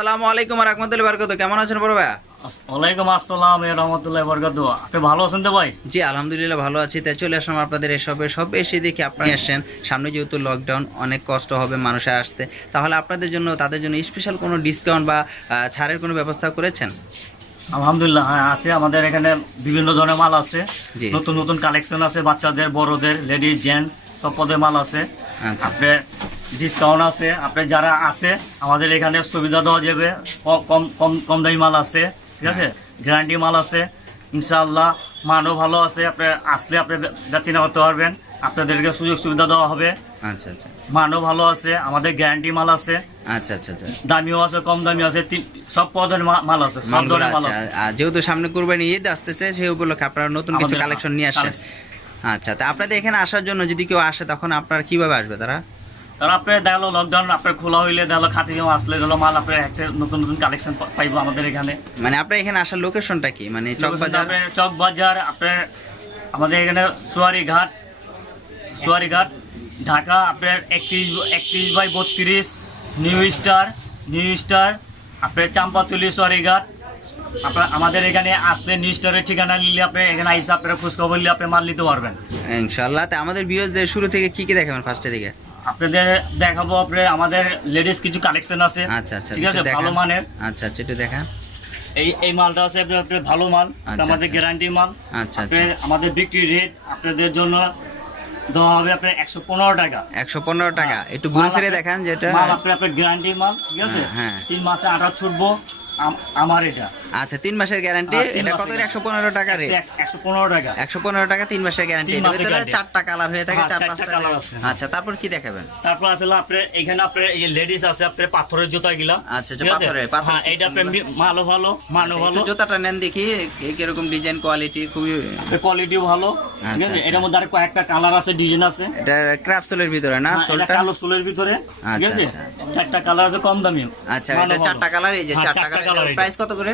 আসসালামু আলাইকুম ওয়া রাহমাতুল্লাহি ওয়া বারাকাতুহু। কেমন আছেন বড় ভাই? ওয়ালাইকুম আসসালাম ওয়া রাহমাতুল্লাহি ওয়া বারাকাতুহু। আপনি ভালো আছেন তো ভাই? জি আলহামদুলিল্লাহ ভালো আছি। তাই চলে আসলাম আপনাদের সব এসে দেখি আপনারা আসছেন। সামনে যেহেতু লকডাউন, অনেক কষ্ট হবে মানুষের আসতে, তাহলে আপনাদের জন্য তাদের জন্য স্পেশাল কোনো ডিসকাউন্ট বা ছাড়ের কোনো ব্যবস্থা করেছেন? আলহামদুলিল্লাহ, হ্যাঁ আছে। আমাদের এখানে বিভিন্ন ধরনের মাল আছে, জি। নতুন নতুন কালেকশন আছে, বাচ্চাদের, বড়দের, লেডিস, জেন্টস সব পদের মাল আছে। আচ্ছা। আপনার ডিসকাউন্ট আছে। আপনি যারা আছে আমাদের এখানে সুবিধা দেওয়া যাবে। কম কম কম দামি মাল আছে, ঠিক আছে, গ্যারান্টি মাল আছে ইনশাআল্লাহ। মানও ভালো আছে। আপনি আসলে আপনি চিন্তা করতে পারবেন, আপনাদেরকে সুযোগ সুবিধা দেওয়া হবে। আচ্ছা আচ্ছা মানও ভালো আছে, আমাদের গ্যারান্টি মাল আছে। আচ্ছা আচ্ছা আচ্ছা দামিও আছে, কম দামি আছে, সব পদের মাল আছে, সব মালগুলো ধরনের মাল আছে। আছে। আর যেহেতু সামনে কুরবানি ঈদ আসতেছে, সেই উপলক্ষে আপনারা নতুন কিছু আমাদের কালেকশন নিয়ে আসেন। আচ্ছা, তা আপনাদের এখানে আসার জন্য যদি কেউ আসে তখন আপনারা কিভাবে আসবে তারা? তারা আপনার দেখলো লকডাউন আপনার খোলা হইলে দেখলো খাতি আসলে দেখলো মাল আপনার নতুন নতুন কালেকশন পাইবো আমাদের এখানে। মানে আপনার এখানে আসার লোকেশনটা কি? মানে চকবাজার? চক বাজার আপনার আমাদের এখানে সোয়ারিঘাট ঢাকা আপনার 31/32 নিউ স্টার আপনার চাম্পাতুলি সোয়ারিঘাট। আপনার আমাদের এখানে আসলে নিউ স্টারের ঠিকানা নিলে আপনি এখানে আইসা আপনার খোঁজখবর নিলে আপনি মাল নিতে পারবেন ইনশাআল্লাহ। তা আমাদের ভিউয়ারদের শুরু থেকে কি কি দেখাবেন ফার্স্টে দিকে? আপনাদের দেখাবো আপনার আমাদের লেডিস কিছু কালেকশন আছে। আচ্ছা আচ্ছা, ঠিক আছে, একটু দেখান। ভালো মানের। আচ্ছা আচ্ছা, একটু দেখান। এই মালটা আছে আপনার ভালো মাল, আচ্ছা, আমাদের আচ্ছা। গ্যারান্টি মাল। আচ্ছা আচ্ছা, আপনার আমাদের বিক্রি রেট আপনাদের জন্য দেওয়া হবে আপনার 115 টাকা। 115 টাকা। একটু ঘুরে ফিরে দেখান যেটা মাল আপনার গ্যারান্টি মাল, ঠিক আছে। হ্যাঁ। 3 মাসে আটা ছুটবো আমার এটা। আচ্ছা, 3 মাসের গ্যারান্টি। এটা কত? 115 টাকা রে? 115 টাকা। 115 টাকা 3 মাসের গ্যারান্টি। 3 এর মাসের ভিতরে guarantee। 4টা কালার হয়ে থাকে, হ্যাঁ, 4-5টা 4টা কালার আছে। আচ্ছা, তারপর কি দেখাবেন? তারপর আসলে আপনার এখানে আপনার এই লেডিস আছে আপনার পাথরের জুতা গিলা। আচ্ছা আচ্ছা, পাথরের হ্যাঁ, এটা আপনার মালও ভালো, মানও আচ্ছা, ভালো। একটু জুতাটা নেন দেখি কিরকম ডিজাইন, কোয়ালিটি খুবই। কোয়ালিটিও ভালো, ঠিক আচ্ছা, আছে। আচ্ছা। এটার মধ্যে আর কয়েকটা কালার আছে, ডিজাইন আছে। এটা ক্রাফট সোলের ভিতরে না? হ্যাঁ, এটা সোলটা কালো সোলের ভিতরে, ঠিক আচ্ছা, আছে। আচ্ছা, 4টা কালার আছে, কম দামি। আচ্ছা, এটা 4টা কালার। এই যে হ্যাঁ, 4টা চারটা কালার। colour প্রাইস কত করে?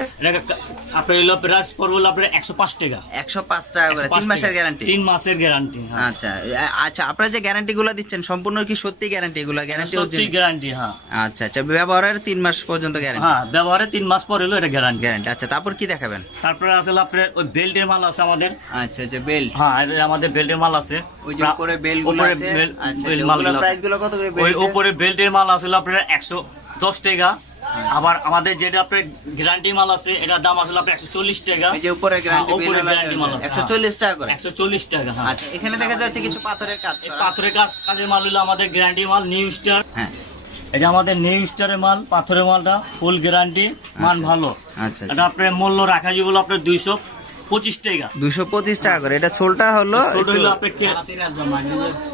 আপনার হলো প্রাইস পড়বে আপনার 105 টাকা। 105 টাকা করে। 3 মাসের গ্যারান্টি? 3 মাসের গ্যারান্টি। আচ্ছা আচ্ছা, আপনারা যে গ্যারান্টিগুলো দিচ্ছেন সম্পূর্ণ কি সত্যি গ্যারান্টি? এগুলো গ্যারান্টি? সত্যি গ্যারান্টি, হ্যাঁ। আচ্ছা আচ্ছা, ব্যবহারের 3 মাস পর্যন্ত গ্যারান্টি? হ্যাঁ, ব্যবহারে 3 মাস পর হলো এটা গ্যারান্টি। আচ্ছা, তারপর কি দেখাবেন? তারপরে আসলে আপনার ওই বেল্টের মাল আছে আমাদের। আচ্ছা আচ্ছা, বেল্ট। হ্যাঁ, আমাদের বেল্টের মাল আছে। ওই যে উপরে বেল্টগুলো উপরে আছে। আচ্ছা, বেল্ট ওগুলো মালগুলো আছে। প্রাইসগুলো কত করে? ওই উপরে বেল্টের মাল আসলে আপনার 110 টাকা। আবার আমাদের যেটা আপনার গ্যারান্টি মাল আছে এটার দাম আসলে আপনার 140 টাকা। এই যে উপরে গ্যারান্টি হ্যাঁ, উপরে guarantee মাল আছে। 140 টাকা করে। 140 টাকা, হ্যাঁ। আচ্ছা, এখানে দেখা যাচ্ছে কিছু পাথরের কাজ এই করা। পাথরের কাজের মাল হলো আমাদের গ্যারান্টি মাল নিউ স্টার। হ্যাঁ। এটা আমাদের নিউ স্টারের মাল, পাথরের মালটা ফুল গ্যারান্টি, মান আচ্ছা, ভালো। আচ্ছা এটা আপনার মূল্য রাখা যাবে হলো আপনার 225 টাকা। 225 টাকা করে। এটা সোলটা হলো ছোট হলো আপনার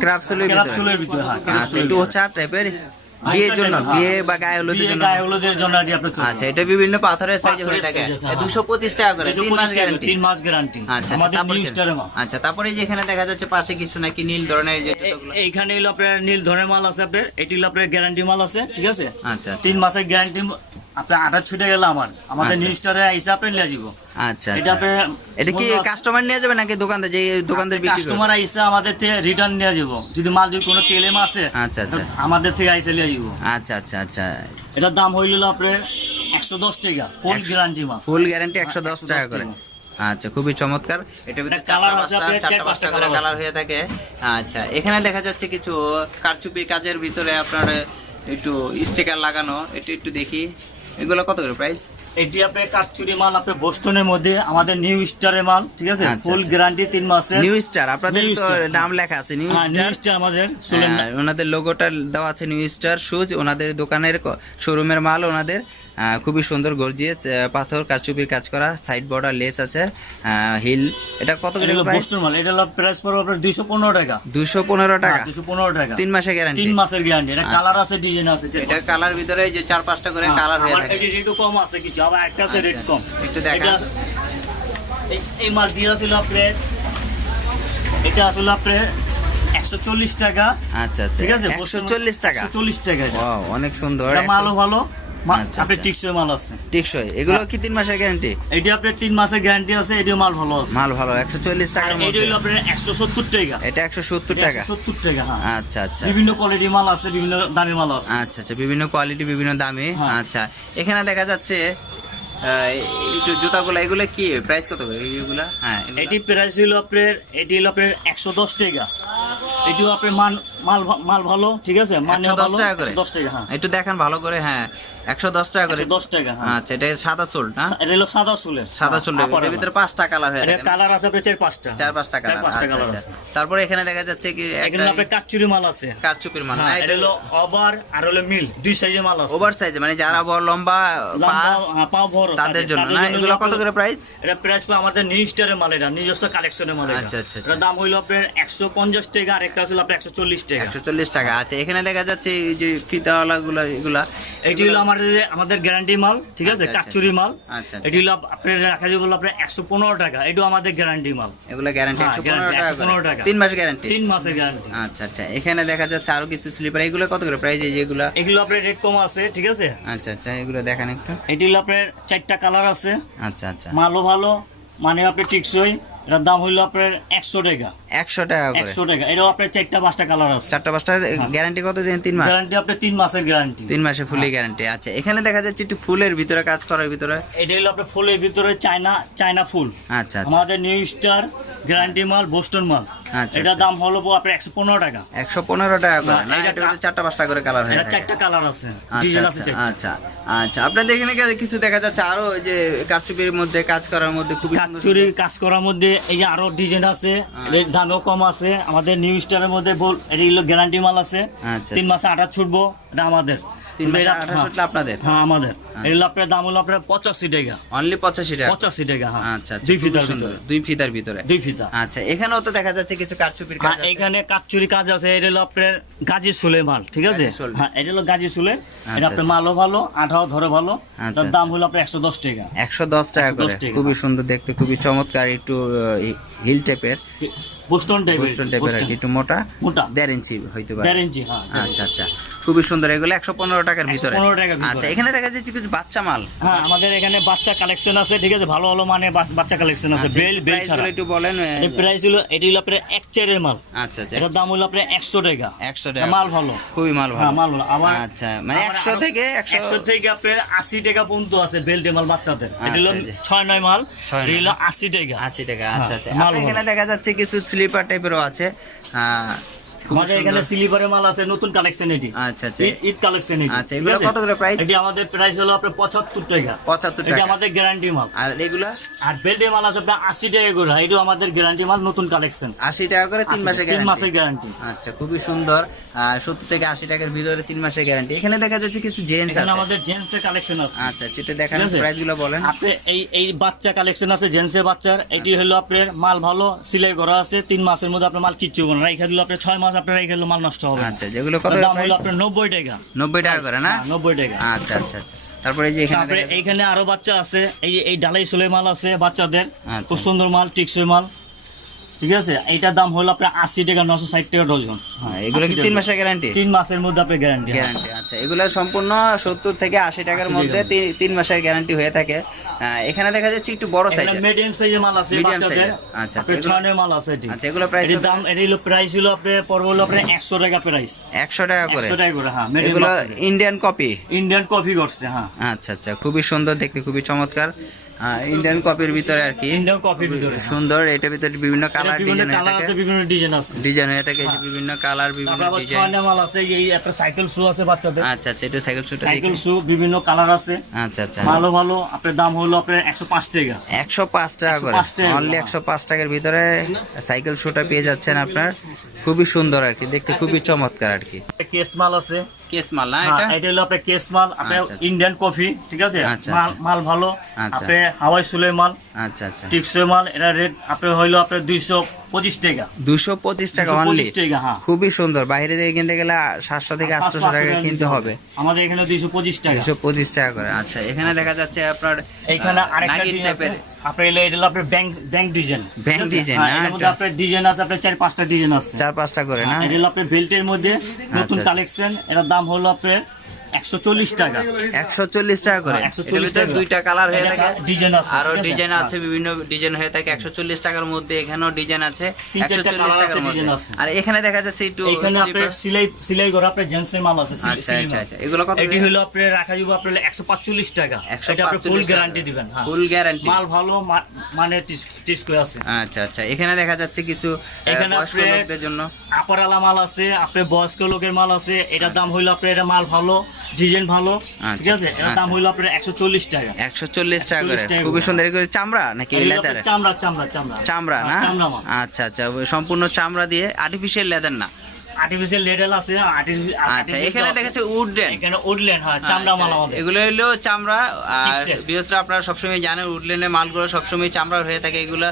ক্রাফট সোলের ভিতরে। ক্রাফটসুলের ভিতরে, হ্যাঁ, আচ্ছা, ক্রাফটসুলের একটু ভিতরে। ওচা টাইপের, বিয়ের জন্য, হ্যাঁ। বিয়ে বা গায়ে হলুদের বিয়ে, জন্য। গায়ে হলুদের জন্য আর কি আপনার চলবে। আচ্ছা, এটা বিভিন্ন পাথরের সাইজে হয়ে পাথরের থাকে। size আছে, হ্যাঁ। 225 টাকা করে, 3 মাস গ্যারান্টি। 3 মাস গ্যারান্টি আচ্ছা, আমাদের তারপরে নিউ স্টারের মাল। আচ্ছা, তারপরে যে এখানে দেখা যাচ্ছে পাশে কিছু নাকি নীল ধরনের এই যে জুতোগুলো। এইখানে হলো আপনার নীল ধরনের মাল আছে আপনার। এটি হলো আপনার গ্যারান্টি মাল আছে, ঠিক আছে। আচ্ছা 3 মাসের গ্যারান্টি। আপনার আটা ছুটে গেল আমাদের আচ্ছা। নিউ স্টারে আইসা আপনি নিয়ে যাব। আচ্ছা এটা আচ্ছা, আপনার এটা কি কাস্টমার নিয়ে যাবে নাকি দোকানদার? যে দোকানদার বিক্রি করে? কাস্টমার আইসা আমাদের থেকে রিটার্ন নিয়ে যাব। যদি মাল যদি কোনো কেলেম আছে, আচ্ছা আচ্ছা আমাদের থেকে আইসা নিয়ে যাব। আচ্ছা আচ্ছা আচ্ছা, এটার দাম হইল আপনার 110 টাকা, ফুল গ্যারান্টি মাল। ফুল গ্যারান্টি 110 টাকা করে। আচ্ছা, খুবই চমৎকার। এটার ভিতরে কালার আছে আপনার 4-5টা 4-5টা করে কালার কালার হয়ে থাকে। আচ্ছা, এখানে দেখা যাচ্ছে কিছু কারচুপি কাজের ভিতরে আপনার একটু স্টিকার লাগানো। এটা একটু দেখি, এগুলো কত করে প্রাইস? এটি আপনার কাঠচুরি মাল, আপনার বোস্টনের মধ্যে আমাদের নিউ স্টারের মাল, ঠিক আছে। আচ্ছা, ফুল আচ্ছা। গ্যারান্টি 3 মাসের। নিউ স্টার আপনাদের New তো Star, নাম লেখা আছে নিউ হ্যাঁ, নিউ স্টার। স্টার আমাদের ওনাদের লোগোটা দেওয়া আছে নিউ স্টার শুজ। ওনাদের দোকানের শোরুমের মাল ওনাদের। খুবই সুন্দর গর্জিয়াস পাথর কারচুপির কাজ করা, সাইড বর্ডার লেস আছে, হিল। এটা কত করে প্রাইস? বোস্টন মাল। এটা হলো প্রাইস পড়বে আপনার 215 টাকা। 215 টাকা, 215 টাকা। 3 মাসের গ্যারান্টি। 3 মাসের গ্যারান্টি। এটা কালার আছে, ডিজাইন আছে। এটা কালার ভিতরে যে 4-5টা করে কালার হয়ে আবার থাকে। এটা রেটও কম আছে কিছু, আবার একটা আছে রেট আচ্ছা, কম। একটু দেখান। এই মাল দিয়া ছিল আপনার, এটা আসলে আপনার 140 টাকা। আচ্ছা আচ্ছা, ঠিক আছে, 140 টাকা। 140 টাকা। ওয়াও, অনেক সুন্দর। এটা মালও ভালো, আচ্ছা, আপনার আচ্ছা। টিকসই মাল আছে। টিকসই এগুলো কি 3 মাসের গ্যারান্টি? এটি আপনার 3 মাসের গ্যারান্টি আছে, এটিও মাল ভালো আছে। মাল ভালো 140 আর টাকার এটি মধ্যে, হলো আপনার 170 টাকা। এটা 170 টাকা। 170 টাকা, হ্যাঁ। আচ্ছা আচ্ছা বিভিন্ন কোয়ালিটি মাল আছে, বিভিন্ন দামি মাল আছে। আচ্ছা আচ্ছা, বিভিন্ন কোয়ালিটি বিভিন্ন দামে। হ্যাঁ। আচ্ছা, এখানে দেখা যাচ্ছে এই যে জুতাগুলো, এগুলো কি প্রাইস কত করে এইগুলা? হ্যাঁ, এটি প্রাইস হলো আপনার, এটি হলো আপনার 110 টাকা। এটিও আপনার মাল ভালো, ঠিক আছে, মানে 110 ভালো। টাকা করে? 110 টাকা, হ্যাঁ। একটু দেখান ভালো করে। হ্যাঁ, 110 টাকা করে। 110 টাকা, হ্যাঁ। আচ্ছা, এটা সাদা সোল না? এটা হলো সাদা সুলের। সাদা সোল, আপরে এর ভিতরে 5টা কালার হয়ে এটা থাকে। কালার আছে আপনার 4-5টা। 4-5টা কালার। 4-5টা কালার আচ্ছা, আছে। তারপরে এখানে দেখা যাচ্ছে কি এখানে আপনার কাচুরি মাল আছে। কারচুপির মাল না? হ্যাঁ, এটা হলো ওভার আর হলো মিল, দুই সাইজের মাল আছে। ওভার সাইজ, মানে যারা বড় লম্বা পা পা বড় তাদের জন্য না? এগুলো কত করে প্রাইস? এটা প্রাইস পা আমাদের নিউ স্টারের মাল, এটা নিজস্ব কালেকশনের মাল। আচ্ছা, আচ্ছা, এটা দাম হইলো আপনার 150 টাকা, আর একটা ছিল আপনার 140 টাকা। 140 টাকা। আচ্ছা, এখানে দেখা যাচ্ছে এই যে ফিতাওয়ালা গুলা, এগুলা এটি হলো আমাদের গ্যারান্টি মাল, ঠিক আছে, আচ্ছা, আচ্ছা। কাচুরি মাল। আচ্ছা, এটি হলো আপনার রাখা যাবে বলে আপনার 115 টাকা। এটাও আমাদের গ্যারান্টি মাল। এগুলা গ্যারান্টি হ্যাঁ, 115 guarantee, টাকা 115 করে। টাকা। 3 মাস গ্যারান্টি। 3 মাসের গ্যারান্টি। আচ্ছা আচ্ছা, এখানে দেখা যাচ্ছে আরো কিছু স্লিপার, এগুলো কত করে প্রাইস এই যেগুলা? এগুলো আপনার রেট কম আছে, ঠিক আছে। আচ্ছা আচ্ছা, এগুলো দেখেন একটু। এটি হলো আপনার 4টা কালার আছে, আচ্ছা আচ্ছা, মালও ভালো, মানে আপনার টিকসই। এটার দাম হইলো আপনার 100 টাকা। 100 টাকা করে। 100 টাকা। এটাও আপনার 4টা-5টা কালার আছে। 4টা 5টা গ্যারান্টি কত দিন? 3 মাস। গ্যারান্টি আপনার 3 মাসের গ্যারান্টি। 3 মাসে ফুলি গ্যারান্টি। আচ্ছা, এখানে দেখা যাচ্ছে একটু ফুলের ভিতরে কাজ করার ভিতরে। এটা হলো আপনার ফুলের ভিতরে চায়না ফুল। আচ্ছা আচ্ছা, আমাদের নিউ স্টার গ্যারান্টি মাল, বোস্টন মাল। আচ্ছা, এটার দাম হলো আপনার 115 টাকা। 115 টাকা করে না? এটা এটা 4টা 5টা করে কালার হয়ে এটা থাকে। 4টা কালার আছে, আচ্ছা ডিজাইন আছে আচ্ছা 4টা। আচ্ছা আচ্ছা, আপনাদের এখানে কিছু দেখা যাচ্ছে আরো ওই যে কারচুপির মধ্যে কাজ করার মধ্যে খুবই সুন্দর কাচুরি কাজ করার মধ্যে এই যে আরো ডিজাইন আছে, এর দামও কম আছে। আমাদের নিউ স্টারের মধ্যে এটা হলো গ্যারান্টি মাল আছে। আচ্ছা, 3 মাসে 28 ছুটবো, এটা আমাদের। 3 মাসে এটা- 28 টাকা আপনাদের? হ্যাঁ, আমাদের। এগুলো আপনার দাম হলো আপনার 85 টাকা। অনলি 85 টাকা? 85 টাকা, হ্যাঁ। আচ্ছা আচ্ছা, 2 খুবই ফিতার সুন্দর। ভিতরে। 2 ফিতার ভিতরে। 2 ফিতা। আচ্ছা, এখানেও তো দেখা যাচ্ছে কিছু কারচুপির কাজ হ্যাঁ, আছে। এখানে কাচুরি কাজ আছে। এটা হলো আপনার গাজী সুলে মাল, ঠিক আছে। গাজী সুলে। হ্যাঁ, এটা হলো গাজী সুলে। আচ্ছা, এটা আপনার মালও ভালো, আঠাও ধরে ভালো। আচ্ছা, এটার দাম হলো আপনার 110 টাকা। 110 টাকা করে। 110 টাকা। খুবই সুন্দর দেখতে, খুবই চমৎকার। একটু হিল টাইপের, বোস্টন টাইপের। বোস্টন টাইপের আর কি, একটু মোটা, মোটা। 1.5 ইঞ্চি হইতে পারে। 1.5 ইঞ্চি, হ্যাঁ। আচ্ছা আচ্ছা, খুবই সুন্দর। এগুলো 115 টাকার ভিতরে। 115 টাকার ভিতরে। আচ্ছা, এখানে দেখা যাচ্ছে কিছু বাচ্চা মাল। হ্যাঁ, আমাদের এখানে বাচ্চা কালেকশন আছে, ঠিক আছে, ভালো ভালো মানে বাচ্চা কালেকশন আছে। আচ্ছা, বেল price ছাড়া। গুলো একটু বলেন। এর প্রাইস হলো, এটি হলো আপনার এক চেয়ারের মাল। আচ্ছা আচ্ছা, এটার দাম হলো আপনার 100 টাকা। 100 টাকা। মাল ভালো। খুবই মাল হ্যাঁ, ভালো। মাল ভালো। আবার আচ্ছা, মানে আবার 100 থেকে 100 থেকে আপনার 80 টাকা পর্যন্ত আছে বেল্টে মাল বাচ্চাদের। এটা হলো আচ্ছা, জি। 6-9 মাল। 6-9 এটা হলো 80 টাকা। 80 টাকা। আচ্ছা আচ্ছা, মাল আপনার ভালো। এখানে দেখা যাচ্ছে কিছু স্লিপার টাইপেরও আছে। খুব আমাদের এখানে সুন্দর। স্লিপারের মাল আছে, নতুন কালেকশন এটি। আচ্ছা আচ্ছা, ঈদ কালেকশন এটি। আচ্ছা, এগুলো কত করে প্রাইস? এটি আমাদের প্রাইস হলো আপনার 75 টাকা। 75 এটা টাকা। আমাদের গ্যারান্টি মাল। আর এগুলো আর বেল্টের মাল আছে আপনার 80 টাকা করে। এটাও আমাদের গ্যারান্টি মাল, নতুন কালেকশন। 80 টাকা করে, 3 মাসের 3 মাসের গ্যারান্টি। গ্যারান্টি। আচ্ছা, খুবই সুন্দর। 70 থেকে 80 টাকার ভিতরে 3 মাসের গ্যারান্টি। এখানে দেখা যাচ্ছে কিছু জেন্টস এখানে আছে। আমাদের জেন্টসের কালেকশন আছে। আচ্ছা, সেটা দেখান, ঠিক আছে? প্রাইস গুলো বলেন। আপনি এই বাচ্চা কালেকশন আছে, জেন্টসের বাচ্চার। এটি হলো আপনার মাল ভালো, সিলাই করা আছে। 3 মাসের মধ্যে আপনার মাল কিচ্ছু হবে না। এখানে হলো আপনার 6 মাস আপনার এখানে মাল নষ্ট হবে না। আচ্ছা, যেগুলো কত দাম হলো আপনার 90 টাকা। 90 টাকা করে না? হ্যাঁ, 90 টাকা। আচ্ছা আচ্ছা আচ্ছা, তারপরে এই যে এখানে তারপরে দেখা- এইখানে আরো বাচ্চা আছে। এই ঢালাই সোলে মাল আছে বাচ্চাদের। আচ্ছা। খুব সুন্দর মাল, টিকসই মাল, ঠিক আছে। এইটার দাম হলো আপনার 80 টাকা, 960 টাকা ডজন। হ্যাঁ, এগুলো কি 3 মাসের গ্যারান্টি? 3 মাসের মধ্যে আপনার গ্যারান্টি। গ্যারান্টি। আচ্ছা, এগুলো সম্পূর্ণ 70 থেকে 80 টাকার 80 মধ্যে টাকার 3 মাসের গ্যারান্টি হয়ে থাকে। এখানে দেখা যাচ্ছে একটু বড় সাইজের। মিডিয়াম সাইজের মাল আছে Medium বাচ্চাদের। size এর। আচ্ছা, আপনার এগুলো- 6 মাল আছে এটি। আচ্ছা, এগুলো প্রাইস এটির দাম, এটি হলো প্রাইস হলো আপনার পড়বে হলো আপনার 100 টাকা প্রাইস। 100 টাকা করে। 100 টাকা করে, হ্যাঁ। medium এগুলো বাচ্চাদের। Indian copy. ইন্ডিয়ান কফি করছে, হ্যাঁ। আচ্ছা আচ্ছা, খুবই সুন্দর দেখতে, খুবই চমৎকার। ইন্ডিয়ান কপির ভিতরে আর কি, ইন্ডিয়ান কফির ভিতরে, হ্যাঁ। সুন্দর। এটার ভিতরে বিভিন্ন এটার কালার বিভিন্ন ডিজাইন হয়ে কালার আছে, থাকে। বিভিন্ন ডিজাইন আছে। ডিজাইন হয়ে থাকে, এই যে বিভিন্ন কালার, বিভিন্ন তারপর আবার ডিজাইন। 6 মাল আছে। এই একটা সাইকেল শু আছে বাচ্চাদের। আচ্ছা আচ্ছা, এটা সাইকেল শুটা দেখি। সাইকেল শু বিভিন্ন কালার আছে। আচ্ছা আচ্ছা, ভালো ভালো। আপনার দাম হলো আপনার 105 টাকা। 105 টাকা করে। 105 টাকা। অনলি 105 টাকার ভিতরে সাইকেল শুটা পেয়ে যাচ্ছেন আপনার। খুবই সুন্দর আর কি, দেখতে খুবই চমৎকার আর কি। কেস মাল আছে। কেস মাল না হ্যাঁ, এটা? এটা হলো আপনার কেস মাল। আপনার আচ্ছা, আচ্ছা। ইন্ডিয়ান কফি, ঠিক আছে। আচ্ছা, মাল আচ্ছা। মাল ভালো। আচ্ছা। আপনার হাওয়াই সুলের মাল, আচ্ছা আচ্ছা, টিকসই মাল। এটা রেট আপনার হইলো আপনার 225 টাকা। 225 টাকা অনলি। 225 টাকা, হ্যাঁ। খুবই সুন্দর। বাইরে থেকে কিনতে গেলে 700 থেকে 800 টাকা কিনতে হবে। আমাদের এখানে 225 টাকা। 225 টাকা করে। আচ্ছা, এখানে দেখা যাচ্ছে আপনার এইখানে আরেকটা নাগিন ডিজাইন আছে। টাইপের। আপনার এটা হলো আপনার ব্যাংক ডিজাইন। ব্যাংক ডিজাইন, হ্যাঁ, না এর মধ্যে এটা? আপনার ডিজাইন আছে, আপনার 4-5টা ডিজাইন আছে। 4-5টা করে না? এটা হলো আপনার বেল্টের মধ্যে নতুন আচ্ছা। কালেকশন। এটার দাম হলো আপনার 140 টাকা। 140 টাকা করে। হ্যাঁ, 140 এটার ভিতরে টাকা। দুইটা কালার হয়ে থাকে, ডিজাইন আছে, আরো ঠিক আছে? ডিজাইন আছে, হ্যাঁ। বিভিন্ন ডিজাইন হয়ে থাকে। 140 টাকার মধ্যে এখানেও ডিজাইন আছে, 3-4টা 140 কালার আছে, টাকার মধ্যে। ডিজাইন আছে। আর এখানে দেখা যাচ্ছে একটু এখানে আপনার সিলাই করা আপনার জেন্টসের মাল আছে, আচ্ছা আচ্ছা আচ্ছা, এগুলো কত? এটি হলো আপনার রাখা যাব আপনার 145 টাকা। এটা আপনি ফুল গ্যারান্টি দিবেন। হ্যাঁ, ফুল গ্যারান্টি, মাল ভালো, মানে টিস করে আছে। আচ্ছা আচ্ছা, এখানে দেখা যাচ্ছে কিছু এখানে বয়স্ক আপনার লোকদের জন্য আপারালা মাল আছে, আপনার বয়স্ক লোকের মাল আছে। এটার দাম হইলো আপনার, এটা মাল ভালো, ডিজাইন ভালো, ঠিক আছে? এটার দাম হইলো আপনার 140 টাকা। 140 টাকা করে, 140 টাকা খুবই করে। সুন্দর। এগুলো চামড়া নাকি এগুলো লেদার? আপনার চামড়া চামড়া চামড়া না? হ্যাঁ, চামড়া মাল। আচ্ছা আচ্ছা, সম্পূর্ণ চামড়া দিয়ে, আর্টিফিশিয়াল লেদার না? আর্টিফিশিয়াল লেডেল আছে, আচ্ছা, এখানে দেখাচ্ছে উডলেন। এখানে উডল্যান্ড, হ্যাঁ, চামড়া মাল আমাদের। এগুলো হলো চামড়া। Fixed। বিশেষরা আপনারা সবসময় জানেন উডল্যান্ডের মালগুলো সবসময় চামড়া হয়ে থাকে। এগুলো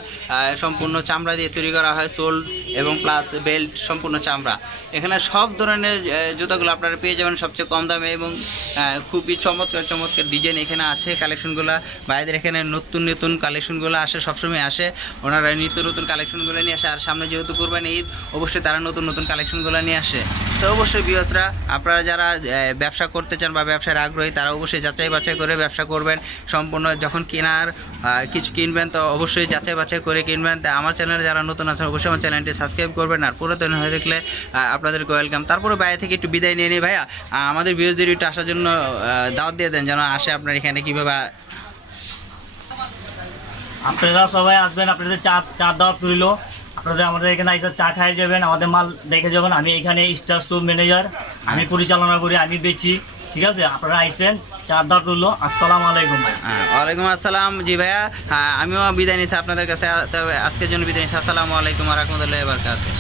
সম্পূর্ণ চামড়া দিয়ে তৈরি করা হয়, সোল এবং প্লাস বেল্ট সম্পূর্ণ চামড়া। এখানে সব ধরনের জুতাগুলো আপনারা পেয়ে যাবেন সবচেয়ে কম দামে, এবং খুবই চমৎকার চমৎকার ডিজাইন এখানে আছে। কালেকশনগুলো ভাইদের এখানে নতুন নতুন কালেকশনগুলো আসে, সবসময় আসে। ওনারা নিত্য নতুন কালেকশনগুলো নিয়ে আসে। আর সামনে যেহেতু কোরবানি ঈদ, অবশ্যই তারা নতুন নতুন কালেকশনগুলো নিয়ে আসে। তো অবশ্যই ভিউয়ার্সরা, আপনারা যারা ব্যবসা করতে চান বা ব্যবসার আগ্রহী, তারা অবশ্যই যাচাই বাছাই করে ব্যবসা করবেন। সম্পূর্ণ যখন কেনার কিছু কিনবেন, তো অবশ্যই যাচাই বাছাই করে কিনবেন। তা আমার চ্যানেলে যারা নতুন আছেন, অবশ্যই আমার চ্যানেলটি সাবস্ক্রাইব করবেন। আর পুরাতন হয়ে দেখলে আপনাদেরকে ওয়েলকাম। তারপরে বাইরে থেকে একটু বিদায় নিয়ে নিই ভাইয়া, আমাদের ভিউয়ারদের একটু আসার জন্য দাওয়াত দিয়ে দেন, যেন আসে আপনার এখানে কীভাবে। আপনারা সবাই আসবেন, আপনাদের চা দাওয়াত রইল। আপনাদের আমাদের এখানে এসে চা খাই যাবেন, আমাদের মাল দেখে যাবেন। আমি এখানে স্টার স্টোর ম্যানেজার, আমি পরিচালনা করি, আমি বেচি, ঠিক আছে? আপনারা আইসেন, চা দাওয়াত রইল। আসসালামু আলাইকুম ভাই। ওয়ালাইকুম আসসালাম। জি ভাইয়া, আমিও বিদায় নিচ্ছি আপনাদের কাছে। তবে আজকের জন্য বিদায় নিচ্ছি। আসসালামু আলাইকুম ওয়া রাহমাতুল্লাহি ওয়া বারাকাতুহু।